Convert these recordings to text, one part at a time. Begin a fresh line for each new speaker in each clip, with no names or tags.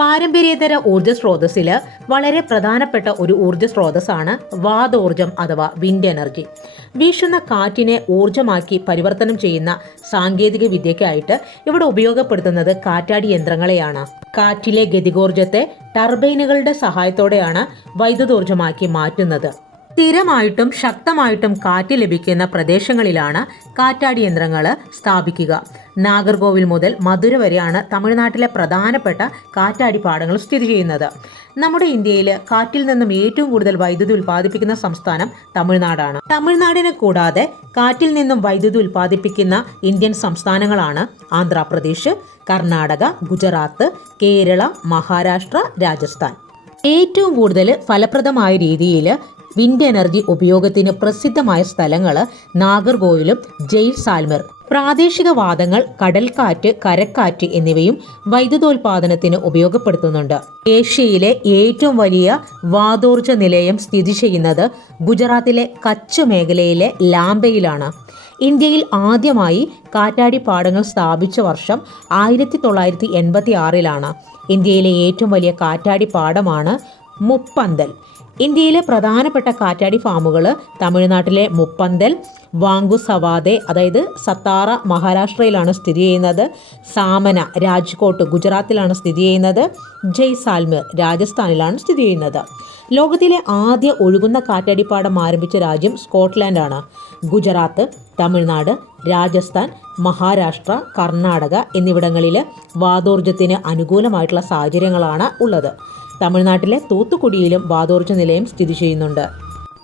പാരമ്പര്യേതര ഊർജ സ്രോതസ്സിൽ വളരെ പ്രധാനപ്പെട്ട ഒരു ഊർജ സ്രോതസ്സാണ് വാതോർജം അഥവാ വിൻഡ് എനർജി വീശുന്ന കാറ്റിനെ ഊർജമാക്കി പരിവർത്തനം ചെയ്യുന്ന സാങ്കേതിക വിദ്യയ്ക്കായിട്ട് ഇവിടെ ഉപയോഗപ്പെടുത്തുന്നത് കാറ്റാടി യന്ത്രങ്ങളെയാണ്. കാറ്റിലെ ഗതികോർജത്തെ ടർബൈനുകളുടെ സഹായത്തോടെയാണ് വൈദ്യുതോർജമാക്കി മാറ്റുന്നത്. സ്ഥിരമായിട്ടും ശക്തമായിട്ടും കാറ്റ് ലഭിക്കുന്ന പ്രദേശങ്ങളിലാണ് കാറ്റാടി യന്ത്രങ്ങൾ സ്ഥാപിക്കുക. നാഗർകോവിൽ മുതൽ മധുര വരെയാണ് തമിഴ്നാട്ടിലെ പ്രധാനപ്പെട്ട കാറ്റാടി പാടങ്ങൾ സ്ഥിതി ചെയ്യുന്നത്. നമ്മുടെ ഇന്ത്യയിൽ കാറ്റിൽ നിന്നും ഏറ്റവും കൂടുതൽ വൈദ്യുതി ഉൽപ്പാദിപ്പിക്കുന്ന സംസ്ഥാനം തമിഴ്നാടാണ്. തമിഴ്നാടിനെ കൂടാതെ കാറ്റിൽ നിന്നും വൈദ്യുതി ഉൽപ്പാദിപ്പിക്കുന്ന ഇന്ത്യൻ സംസ്ഥാനങ്ങളാണ് ആന്ധ്രാപ്രദേശ് കർണാടക ഗുജറാത്ത് കേരള മഹാരാഷ്ട്ര രാജസ്ഥാൻ. ഏറ്റവും കൂടുതൽ ഫലപ്രദമായ രീതിയിൽ വിൻഡ് എനർജി ഉപയോഗത്തിന് പ്രസിദ്ധമായ സ്ഥലങ്ങൾ നാഗർകോവിലും ജയ്സാൽമർ പ്രാദേശിക വാദങ്ങൾ കടൽക്കാറ്റ് കരക്കാറ്റ് എന്നിവയും വൈദ്യുതോൽപാദനത്തിന് ഉപയോഗപ്പെടുത്തുന്നുണ്ട്. ഏഷ്യയിലെ ഏറ്റവും വലിയ വാതോർജ നിലയം സ്ഥിതി ചെയ്യുന്നത് ഗുജറാത്തിലെ കച്ച് മേഖലയിലെ ലാംബയിലാണ്. ഇന്ത്യയിൽ ആദ്യമായി കാറ്റാടി പാടങ്ങൾ സ്ഥാപിച്ച വർഷം ആയിരത്തി തൊള്ളായിരത്തി എൺപത്തി ആറിലാണ് ഇന്ത്യയിലെ ഏറ്റവും വലിയ കാറ്റാടി പാടമാണ് മുപ്പന്തൽ. ഇന്ത്യയിലെ പ്രധാനപ്പെട്ട കാറ്റാടി ഫാമുകൾ തമിഴ്നാട്ടിലെ മുപ്പന്തൽ വാങ്കു സവാദെ അതായത് സത്താറ മഹാരാഷ്ട്രയിലാണ് സ്ഥിതി ചെയ്യുന്നത്. സാമന രാജ്കോട്ട് ഗുജറാത്തിലാണ് സ്ഥിതി ചെയ്യുന്നത്. ജയ്സാൽമീർ രാജസ്ഥാനിലാണ് സ്ഥിതി ചെയ്യുന്നത്. ലോകത്തിലെ ആദ്യ ഒഴുകുന്ന കാറ്റാടിപ്പാടം ആരംഭിച്ച രാജ്യം സ്കോട്ട്ലാൻഡാണ്. ഗുജറാത്ത് തമിഴ്നാട് രാജസ്ഥാൻ മഹാരാഷ്ട്ര കർണാടക എന്നിവിടങ്ങളിൽ വാതോർജത്തിന് അനുകൂലമായിട്ടുള്ള സാഹചര്യങ്ങളാണ് ഉള്ളത്. തമിഴ്നാട്ടിലെ തൂത്തുക്കുടിയിലും വാതോർജ നിലയം സ്ഥിതി ചെയ്യുന്നുണ്ട്.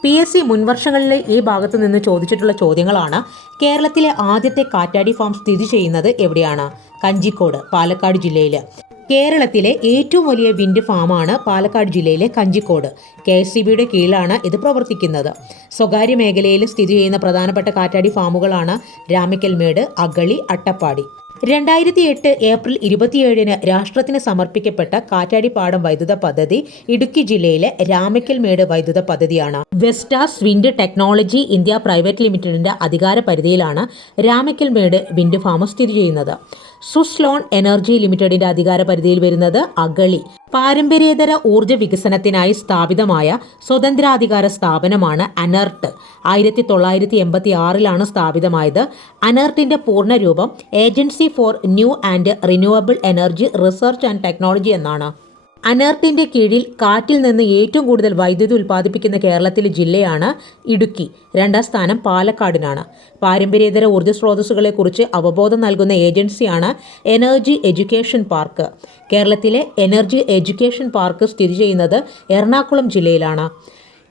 പി എസ് സി മുൻവർഷങ്ങളിൽ ഈ ഭാഗത്ത് നിന്ന് ചോദിച്ചിട്ടുള്ള ചോദ്യങ്ങളാണ് കേരളത്തിലെ ആദ്യത്തെ കാറ്റാടി ഫാം സ്ഥിതി ചെയ്യുന്നത് എവിടെയാണ്? കഞ്ചിക്കോട് പാലക്കാട് ജില്ലയിൽ കേരളത്തിലെ ഏറ്റവും വലിയ വിൻഡ് ഫാമാണ് പാലക്കാട് ജില്ലയിലെ കഞ്ചിക്കോട്. കെ എസ് സി ബിയുടെ കീഴിലാണ് ഇത് പ്രവർത്തിക്കുന്നത്. സ്വകാര്യ മേഖലയിൽ സ്ഥിതി ചെയ്യുന്ന പ്രധാനപ്പെട്ട കാറ്റാടി ഫാമുകളാണ് രാമിക്കൽമേട് അഗളി അട്ടപ്പാടി. രണ്ടായിരത്തി എട്ട് ഏപ്രിൽ ഇരുപത്തിയേഴിന് രാഷ്ട്രത്തിന് സമർപ്പിക്കപ്പെട്ട കാറ്റാടിപ്പാടം വൈദ്യുത പദ്ധതി ഇടുക്കി ജില്ലയിലെ രാമക്കൽമേട് വൈദ്യുത പദ്ധതിയാണ്. Vestas wind technology India private ലിമിറ്റഡിന്റെ അധികാര പരിധിയിലാണ് രാമക്കൽമേട് വിൻഡ് ഫാം സ്ഥിതി ചെയ്യുന്നത്. സുസ്ലോൺ എനർജി ലിമിറ്റഡിന്റെ അധികാര പരിധിയിൽ വരുന്നത് അഗളി. പാരമ്പര്യേതര ഊർജ വികസനത്തിനായി സ്ഥാപിതമായ സ്വതന്ത്രാധികാര സ്ഥാപനമാണ് അനർട്ട്. ആയിരത്തി തൊള്ളായിരത്തി എൺപത്തി ആറിലാണ് സ്ഥാപിതമായത്. അനർട്ടിന്റെ പൂർണരൂപം agency for new and renewable energy research and technology എന്നാണ്. അനർട്ടിന്റെ കീഴിൽ കാറ്റിൽ നിന്ന് ഏറ്റവും കൂടുതൽ വൈദ്യുതി ഉൽപ്പാദിപ്പിക്കുന്ന കേരളത്തിലെ ജില്ലയാണ് ഇടുക്കി. രണ്ടാം സ്ഥാനം പാലക്കാടിനാണ്. പാരമ്പര്യേതര ഊർജ സ്രോതസ്സുകളെക്കുറിച്ച് അവബോധം നൽകുന്ന ഏജൻസിയാണ് എനർജി എഡ്യൂക്കേഷൻ പാർക്ക്. കേരളത്തിലെ എനർജി എഡ്യൂക്കേഷൻ പാർക്ക് സ്ഥിതി ചെയ്യുന്നത് എറണാകുളം ജില്ലയിലാണ്.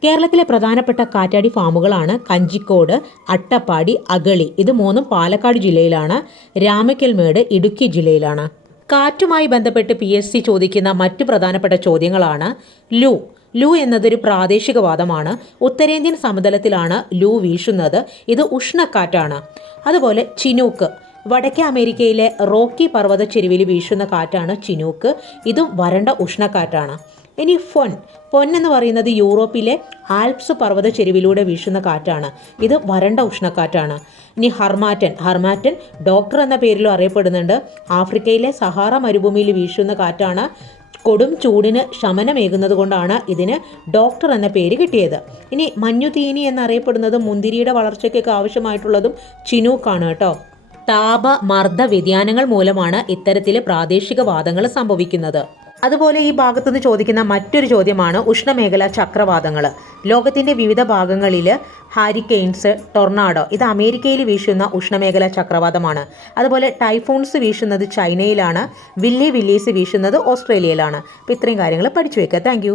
കേരളത്തിലെ പ്രധാനപ്പെട്ട കാറ്റാടി ഫാമുകളാണ് കഞ്ചിക്കോട് അട്ടപ്പാടി അഗളി. ഇത് മൂന്നും പാലക്കാട് ജില്ലയിലാണ്. രാമക്കൽമേട് ഇടുക്കി ജില്ലയിലാണ്. കാറ്റുമായി ബന്ധപ്പെട്ട് പി എസ് സി ചോദിക്കുന്ന മറ്റു പ്രധാനപ്പെട്ട ചോദ്യങ്ങളാണ് ലു. ലു എന്നതൊരു പ്രാദേശിക വാദമാണ്. ഉത്തരേന്ത്യൻ സമതലത്തിലാണ് ലു വീശുന്നത്. ഇത് ഉഷ്ണക്കാറ്റാണ്. അതുപോലെ ചിനൂക്ക്. വടക്കേ അമേരിക്കയിലെ റോക്കി പർവത ചെരുവിൽ വീശുന്ന കാറ്റാണ് ചിനൂക്ക്. ഇതും വരണ്ട ഉഷ്ണക്കാറ്റാണ്. ഇനി ഫൊൻ. പൊൻ എന്ന് പറയുന്നത് യൂറോപ്പിലെ ആൽപ്സ് പർവത ചെരുവിലൂടെ വീശുന്ന കാറ്റാണ്. ഇത് വരണ്ട ഉഷ്ണക്കാറ്റാണ്. ഇനി ഹർമാറ്റൻ. ഹർമാറ്റൻ ഡോക്ടർ എന്ന പേരിലും അറിയപ്പെടുന്നുണ്ട്. ആഫ്രിക്കയിലെ സഹാറ മരുഭൂമിയിൽ വീശുന്ന കാറ്റാണ്. കൊടും ചൂടിന് ശമനമേകുന്നത് കൊണ്ടാണ് ഇതിന് ഡോക്ടർ എന്ന പേര് കിട്ടിയത്. ഇനി മഞ്ഞുതീനി എന്നറിയപ്പെടുന്നത് മുന്തിരിയുടെ വളർച്ചയ്ക്കൊക്കെ ആവശ്യമായിട്ടുള്ളതും ചിനൂക്കാണ് കേട്ടോ. താപ മർദ്ദ വ്യതിയാനങ്ങൾ മൂലമാണ് ഇത്തരത്തിലെ പ്രാദേശിക വാദങ്ങൾ സംഭവിക്കുന്നത്. അതുപോലെ ഈ ഭാഗത്തുനിന്ന് ചോദിക്കുന്ന മറ്റൊരു ചോദ്യമാണ് ഉഷ്ണമേഖലാ ചക്രവാതങ്ങൾ ലോകത്തിന്റെ വിവിധ ഭാഗങ്ങളിൽ ഹാരിക്കെയിൻസ് ടൊർണാഡോ ഇത് അമേരിക്കയിൽ വീശുന്ന ഉഷ്ണമേഖലാ ചക്രവാതമാണ്. അതുപോലെ ടൈഫോൺസ് വീശുന്നത് ചൈനയിലാണ് വില്ലി വില്ലീസ് വീശുന്നത് ഓസ്ട്രേലിയയിലാണ്. അപ്പോൾ ഇത്രയും കാര്യങ്ങൾ പഠിച്ചു വെക്കുക. താങ്ക്